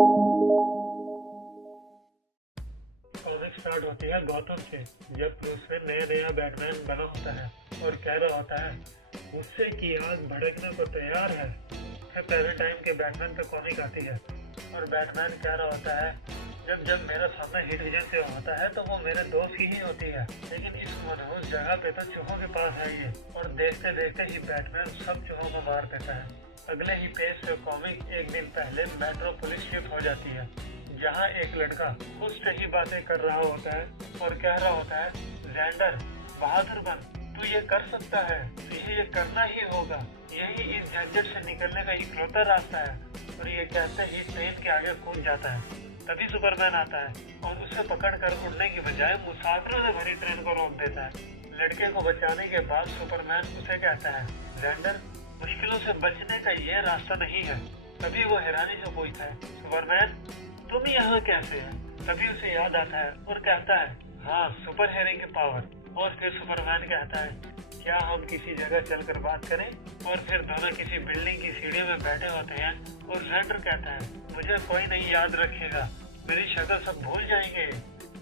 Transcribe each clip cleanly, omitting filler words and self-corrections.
Comic start होती है गौतम से, जब ब्रूस वेन नया नया बैटमैन बना होता है और कह रहा होता है गुस्से की आग भड़कने को तैयार है। फिर पहले टाइम के बैटमैन पे कॉमिक आती है और बैटमैन कह रहा होता है जब जब मेरा सामना हिट विजन से होता है तो वो मेरे दोस्त की ही होती है, लेकिन इस मनहूस जगह पे तो चूहों के पास है ये। और देखते देखते ही बैटमैन सब चूहों को मार देता है। अगले ही पेज से कॉमिक एक दिन पहले मेट्रो पुलिस शिफ्ट हो जाती है, जहाँ एक लड़का खुद से ही बातें कर रहा होता है और कह रहा होता है ज़ैंडर बहादुर बन, तू ये कर सकता है, तुझे ये करना ही होगा, यही इस झंझट से निकलने का इकलौता रास्ता है। और ये कहते ही ट्रेन के आगे कूद जाता है। तभी सुपरमैन आता है और उसे पकड़कर उड़ने की बजाय मुसाफिरों से भरी ट्रेन को रोक देता है। लड़के को बचाने के बाद सुपरमैन उसे कहता है ज़ैंडर, मुश्किलों से बचने का ये रास्ता नहीं है। तभी वो हैरानी से पूछता है सुपरमैन तुम यहाँ कैसे है? तभी उसे याद आता है और कहता है हाँ, सुपर हीरो की पावर। और फिर सुपरमैन कहता है क्या हम किसी जगह चलकर बात करें? और फिर दोनों किसी बिल्डिंग की सीढ़ी में बैठे होते हैं और ज़ैंडर कहता है मुझे कोई नहीं याद रखेगा, मेरी शक्ल सब भूल जाएंगे,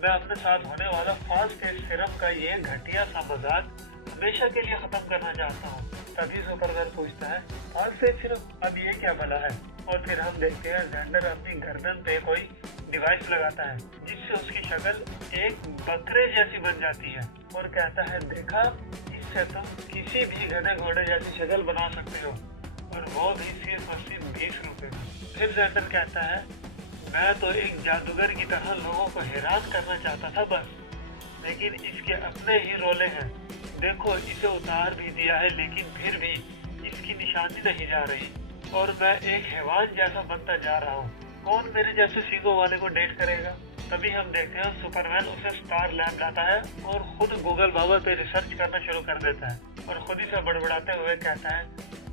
मैं अपने साथ होने वाला फास्ट फेस सिरम का ये घटिया सा मजाक हमेशा के लिए खत्म करना चाहता हूँ। तभी सुपरमैन पूछता है फास्ट फेस सिरम, अब ये क्या भला है? और फिर हम देखते हैं ज़ैंडर अपनी गर्दन पे कोई डिवाइस लगाता है जिससे उसकी शक्ल एक बकरे जैसी बन जाती है और कहता है देखा, इससे तुम किसी भी गधे घोड़े जैसी शक्ल बना सकते हो, और वो भी सिर्फ और सिर्फ 20 रुपए में। फिर ज़ैंडर कहता है मैं तो एक जादूगर की तरह लोगों को हैरान करना चाहता था बस, लेकिन इसके अपने ही रोले हैं, देखो इसे उतार भी दिया है लेकिन फिर भी इसकी निशानी नहीं जा रही और मैं एक हैवान जैसा बनता जा रहा हूँ। कौन मेरे जैसे सींगों वाले को डेट करेगा? तभी हम देखते हैं सुपरमैन उसे स्टार लैब लाता है और खुद गूगल बाबा पे रिसर्च करना शुरू कर देता है और खुद ही से बड़बड़ाते हुए कहता है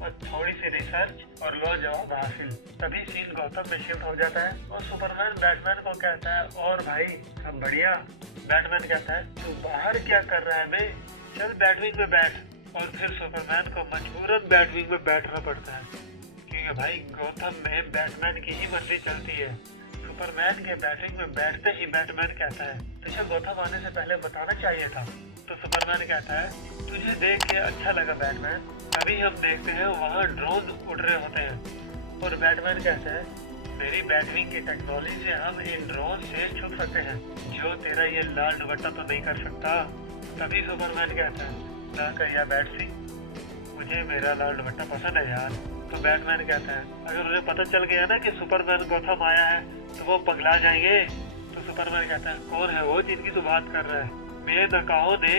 और थोड़ी सी रिसर्च और लो जवाब हासिल। तभी सीन गौतम में शिफ्ट हो जाता है और सुपरमैन बैटमैन को कहता है और भाई सब बढ़िया? बैटमैन कहता है तू बाहर क्या कर रहा है बे, चल बैटविंग में बैठ। और फिर सुपरमैन को मजबूरन बैटविंग में बैठना पड़ता है क्योंकि भाई गौतम में बैटमैन की ही मर्जी चलती है। सुपरमैन के बैटविंग में बैठते ही बैटमैन कहता है तुझे गौतम आने से पहले बताना चाहिए था। तो सुपरमैन कहता है तुझे देख के अच्छा लगा बैटमैन। तभी हम देखते हैं वहाँ ड्रोन उड़ रहे होते हैं और बैटमैन कहता है मेरी बैटविंग की टेक्नोलॉजी से हम इन ड्रोन से छुप सकते हैं, जो तेरा ये लाल दुपट्टा तो नहीं कर सकता। तभी सुपरमैन कहता है ना कर यार बैट सिंह, मुझे मेरा लाल दुपट्टा पसंद है यार। तो बैटमैन कहता है अगर उन्हें पता चल गया ना कि सुपरमैन गौतम आया है तो वो पगला जाएंगे। तो सुपरमैन कहता है कौन है वो जिनकी तू बात कर रहा है? मेरे नकाओं ने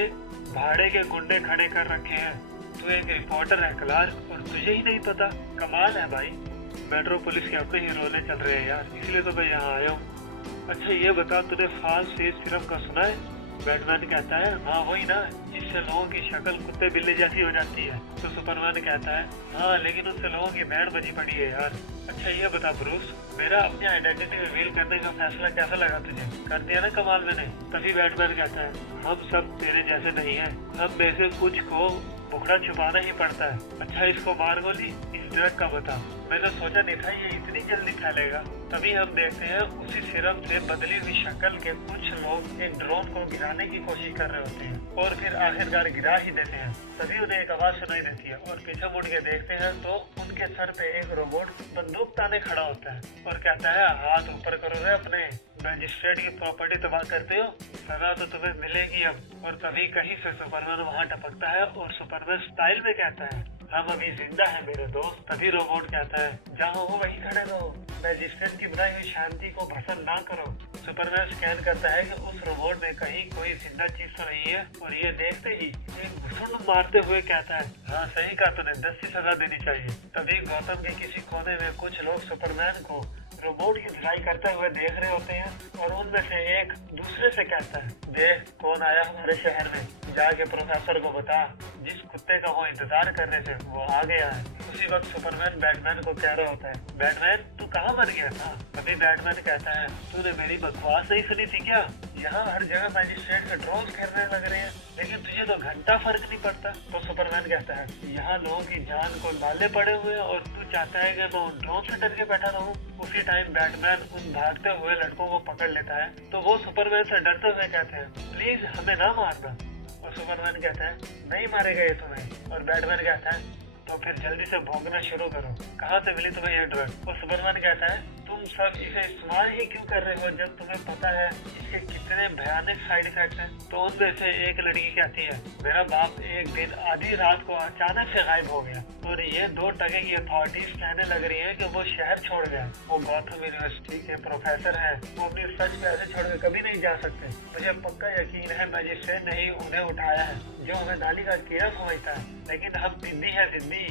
भाड़े के गुंडे खड़े कर रखे हैं, तू एक रिपोर्टर है क्लार्क और तुझे ही नहीं पता? कमाल है भाई, मेट्रो पुलिस के अपने ही रोले चल रहे हैं यार, इसलिए तो मैं यहाँ आया हूँ। अच्छा ये बता तूने फास्ट फेस सिरम का सुना है? बैटमैन कहता है हाँ वही ना, जिससे लोगों की शक्ल कुत्ते बिल्ली जैसी हो जाती है। तो सुपरमैन कहता है हाँ लेकिन उससे लोगों की बैंड बजी पड़ी है यार। अच्छा ये बता ब्रूस, मेरा अपनी आइडेंटिटी रिवील करने का फैसला कैसा लगा तुझे? कर दिया ना कमाल मैंने। तभी बैटमैन कहता है हम सब तेरे जैसे नहीं है, हम में से कुछ को मुखड़ा छुपाना ही पड़ता है। अच्छा इसको मार गोली, इस ड्रग का बता, मैंने सोचा नहीं था ये इतनी जल्दी फैलेगा। तभी हम देखते हैं उसी सिरम से बदली हुई शक्ल के कुछ लोग एक ड्रोन को गिराने की कोशिश कर रहे होते हैं और फिर आखिरकार गिरा ही देते हैं। तभी उन्हें एक आवाज सुनाई देती है और पीछे मुड़ के देखते हैं तो उनके सर पे एक रोबोट बंदूक ताने खड़ा होता है और कहता है हाथ ऊपर करो रे अपने, मैजिस्ट्रेट की प्रॉपर्टी तबाह करते हो, सजा तो तुम्हें मिलेगी अब। और तभी कहीं से सुपरमैन वहाँ टपकता है और सुपरमैन स्टाइल में कहता है हम अभी जिंदा है मेरे दोस्त। तभी रोबोट कहता है जहाँ हो वहीं खड़े रहो, मैजिस्ट्रेट की बनाई हुई शांति को भसम ना करो। सुपरमैन स्कैन करता है कि उस रोबोट में कहीं कोई जिंदा चीज तो नहीं है और ये देखते ही एक घुसुंड मारते हुए कहता है हाँ सही कहा तूने, 10 की सजा देनी चाहिए। तभी गौतम के किसी कोने में कुछ लोग सुपरमैन को रोबोट की धुलाई करते हुए देख रहे होते हैं और उनमें से एक दूसरे से कहता है देख कौन आया हमारे शहर में, जाके प्रोफेसर को बता जिस कुत्ते का वो इंतजार कर रहे थे वो आ गया है। उसी वक्त सुपरमैन बैटमैन को कह रहा होता है, बैटमैन तू कहाँ मर गया था? तभी बैटमैन कहता है, तूने मेरी बकवास नहीं सुनी थी क्या? यहाँ हर जगह मैजिस्ट्रेट के ड्रोन गिरने लग रहे हैं, लेकिन तुझे तो घंटा फर्क नहीं पड़ता। तो सुपरमैन कहता है, यहाँ लोगों की जान को लाले पड़े हुए हैं और तू चाहता है कि मैं उन ड्रोन से डर के बैठा रहूं। उसी टाइम बैटमैन उन भागते हुए लड़कों को पकड़ लेता है, तो वो सुपरमैन से डरते हुए कहते हैं, प्लीज हमें ना मारना। और सुपरमैन कहता है, नहीं मारेगा ये तुम्हें। और बैटमैन कहता है, तो फिर जल्दी से भौंकना शुरू करो, कहाँ से मिली तुम्हें ये ड्रग? और सुपरमैन कहता है, तुम सब इसे इस्तेमाल ही क्यों कर रहे हो जब तुम्हें पता है इसके कितने भयानक साइड इफेक्ट हैं? तो उनमें से एक लड़की कहती है, मेरा बाप एक दिन आधी रात को अचानक से गायब हो गया और ये 2 टके की अथॉरिटीज कहने लग रही है कि वो शहर छोड़ गया। वो गौतम यूनिवर्सिटी के प्रोफेसर है, वो अपनी रिसर्च पे ऐसे छोड़ के कभी नहीं जा सकते। मुझे पक्का यकीन है मैजिस्ट्रेट ने ही उन्हें उठाया है, जो हमें नाली का कीड़ा समझता है, लेकिन हम जिद्दी है जिद्दी,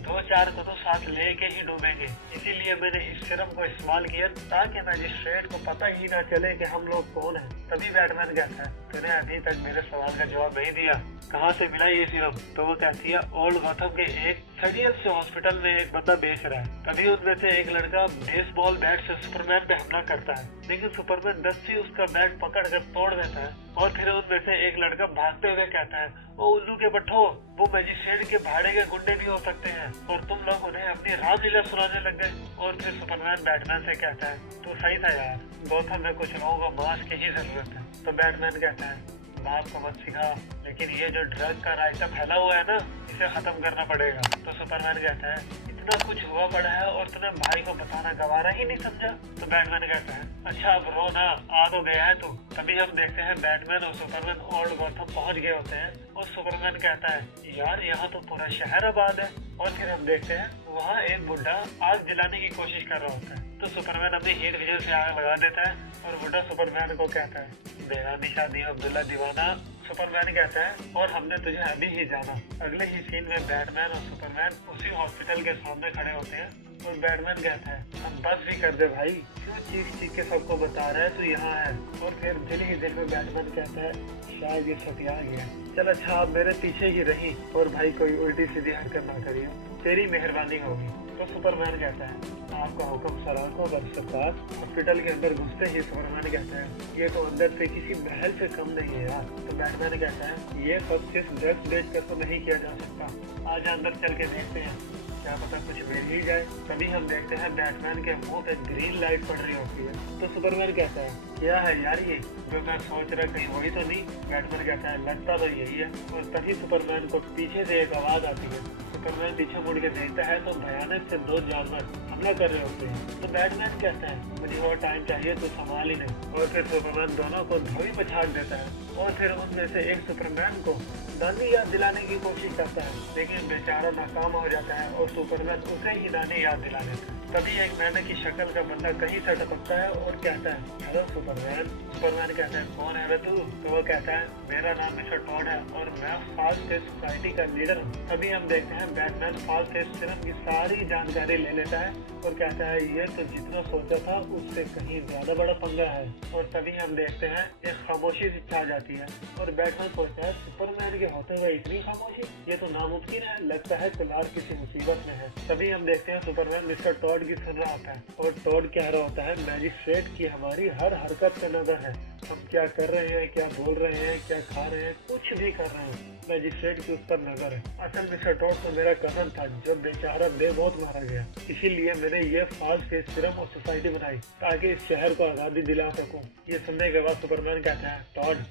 2-4 को तो साथ लेके ही डूबेंगे। इसीलिए मैंने इस सिरम को इस्तेमाल किया ताकि मैजिस्ट्रेट को पता ही ना चले कि हम लोग कौन हैं। तभी बैटमैन कहता है, तूने अभी तक मेरे सवाल का जवाब नहीं दिया, कहाँ से मिला ये सिरम? तो वो कहती है, ओल्ड गौतम के एक सर्जियन से हॉस्पिटल में एक बंदा बेच रहा है। तभी उनमें से एक लड़का बेसबॉल बैट से सुपरमैन पे हमला करता है, लेकिन सुपरमैन 10 से उसका बैट पकड़ कर तोड़ देता है। और फिर उनमें से एक लड़का भागते हुए कहता है, ओ उल्लू के बट्ठो, वो मैजिस्ट्रेट के भाड़े के गुंडे भी हो सकते हैं और तुम लोग उन्हें अपनी रामलीला सुनाने लग गए। और फिर सुपरमैन बैटमैन से कहता है, तू सही था यार, गौतम में कुछ लोगों को मांस की ही जरूरत है। तो बैटमैन कहता है, बाप को मत सिखा, लेकिन ये जो ड्रग का रायता फैला हुआ है ना, इसे खत्म करना पड़ेगा। तो सुपरमैन कहता है, इतना कुछ हुआ पड़ा है और तूने भाई को बताना गवारा ही नहीं समझा? तो बैटमैन कहता है, अच्छा अब रो ना, आ तो गया है तू। तभी हम देखते हैं बैटमैन और सुपरमैन ओल्ड गौतम पहुंच गए होते हैं और सुपरमैन कहता है, यार यहाँ तो पूरा शहर आबाद है। और फिर हम देखते हैं वहाँ एक बुढ़ा आग जलाने की कोशिश कर रहा होता है, तो सुपरमैन अपनी हीट विजन से आग लगा देता है और बुढ़ा सुपरमैन को कहता है, बेगानी शादी अब्दुल्ला दीवाना। सुपरमैन कहता है, और हमने तुझे अभी ही जाना। अगले ही सीन में बैटमैन और सुपरमैन उसी हॉस्पिटल के सामने खड़े होते हैं और बैटमैन कहता है, अब बस भी कर दे भाई, क्यों चीख के सबको बता रहा है तू यहाँ है? और फिर दिल ही दिल में बैटमैन कहता है, शायद ये सत्या गया, चल अच्छा आप मेरे पीछे ही रही और भाई कोई उल्टी सीधी हरकत ना करिए, तेरी मेहरबानी होगी। तो सुपरमैन कहता है, आपका हुक्म सराहना बख्श सरकार। हॉस्पिटल के अंदर घुसते ही सुपरमैन कहता है, ये तो अंदर से किसी महल से कम नहीं है यार। तो बैटमैन कहता है, ये सब सिर्फ ड्रग्स बेच कर तो नहीं किया जा सकता, आज अंदर चल के देखते हैं, क्या पता कुछ मिल ही जाए। तभी हम देखते हैं बैटमैन के मुंह पे ग्रीन लाइट पड़ रही होती है। तो सुपरमैन कहता है, क्या है यार ये जो मैं सोच रहा, कहीं वही तो नहीं? बैटमैन कहता है, लगता तो यही है। और तभी सुपरमैन को पीछे से एक आवाज आती है। सुपरमैन पीछे मुड़ के देखता है तो भयानक से 2 जानवर हमला कर रहे होते हैं। तो बैटमैन कहता है, मुझे और टाइम चाहिए तो संभाल ही नहीं। और फिर सुपरमैन दोनों को धोबी पर छाट देता है और फिर उनमें से एक सुपरमैन को दानी याद दिलाने की कोशिश करता है, लेकिन बेचारा नाकाम हो जाता है और सुपरमैन उसे ही दानी याद दिला देता है। तभी एक मैंने की शक्ल का बंदा कहीं से टपकता है और कहता है, हेलो सुपरमैन। सुपरमैन कहता है, कौन है रे तू? तो वो कहता है, मेरा नाम मिस्टर टॉड है और मैं फास्ट फेस सोसाइटी का लीडर हूँ। तभी हम देखते हैं बैटमैन फास्ट फेस सिरम की सारी जानकारी ले लेता है और कहता है, ये तो जितना सोचा था उससे कहीं ज्यादा बड़ा पंगा है। और तभी हम देखते हैं एक खामोशी सी छा जाती है और बैटमैन सोचता है, सुपरमैन के होते हुए इतनी खामोशी, ये तो नामुमकिन है, लगता है कुलार किसी मुसीबत में है। तभी हम देखते हैं सुपरमैन मिस्टर टॉड की सुन रहा होता है और टॉड कह रहा होता है, मैजिस्ट्रेट की हमारी हर हरकत पे नजर है, हम क्या कर रहे हैं, क्या बोल रहे हैं, क्या खा रहे हैं, कुछ भी कर रहे हैं, मैजिस्ट्रेट की उस पर नजर है। असल मिस्टर टॉड तो मेरा कजन था जो बेचारा बेमौत मारा गया, इसीलिए मैंने ये फास्ट फेस सिरम और सोसाइटी बनाई ताकि इस शहर को आजादी दिला सकूं। ये सुनने के बाद सुपरमैन कहता है, टॉड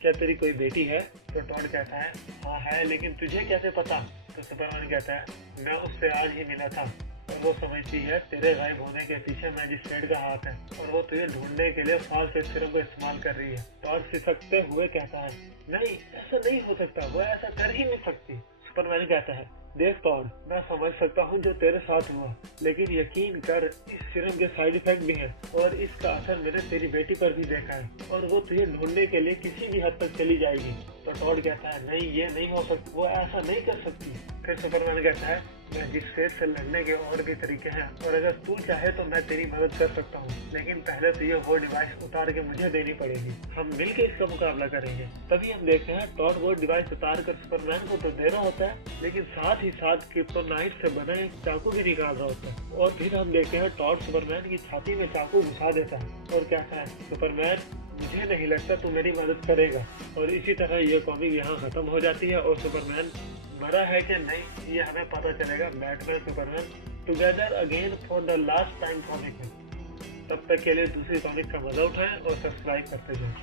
क्या तेरी कोई बेटी है? तो टॉड कहता है, हाँ है, लेकिन तुझे कैसे पता? तो सुपरमैन कहता है, मैं उससे आज ही मिला था और वो समझती है तेरे गायब होने के पीछे मैजिस्ट्रेट का हाथ है और वो तुझे ढूंढने के लिए फास्ट फेस सिरम को इस्तेमाल कर रही है। टॉड सिसकते हुए कहता है, नहीं ऐसा नहीं हो सकता, वो ऐसा कर ही नहीं सकती। सुपरमैन कहता है, देख टॉड, मैं समझ सकता हूँ जो तेरे साथ हुआ, लेकिन यकीन कर इस सिरम के साइड इफेक्ट भी हैं और इसका असर मैंने तेरी बेटी पर भी देखा है और वो तुझे ढूंढने के लिए किसी भी हद तक चली जाएगी। तो टॉड कहता है, नहीं ये नहीं हो सकता, वो ऐसा नहीं कर सकती। फिर सुपरमैन कहता है, मैजिस्ट्रेट से लड़ने के और भी तरीके हैं और अगर तू चाहे तो मैं तेरी मदद कर सकता हूँ, लेकिन पहले तो ये वो डिवाइस उतार के मुझे देनी पड़ेगी। हम मिलके इसका मुकाबला करेंगे। तभी हम देखते हैं टॉड वो डिवाइस उतार कर सुपरमैन को तो दे रहा होता है, लेकिन साथ ही साथ क्रिप्टोनाइट से बना एक चाकू भी निकाल रहा होता है। और फिर हम देखते हैं टॉड सुपरमैन की छाती में चाकू घुसा देता है और कहता है, सुपरमैन मुझे नहीं लगता तू मेरी मदद करेगा। और इसी तरह ये कॉमिक यहाँ खत्म हो जाती है और सुपरमैन मरा है कि नहीं ये हमें पता चलेगा Batman Superman together again for the last time comic में। तब तक के लिए दूसरी कॉमिक का मजा उठाएं और सब्सक्राइब करते जाएं।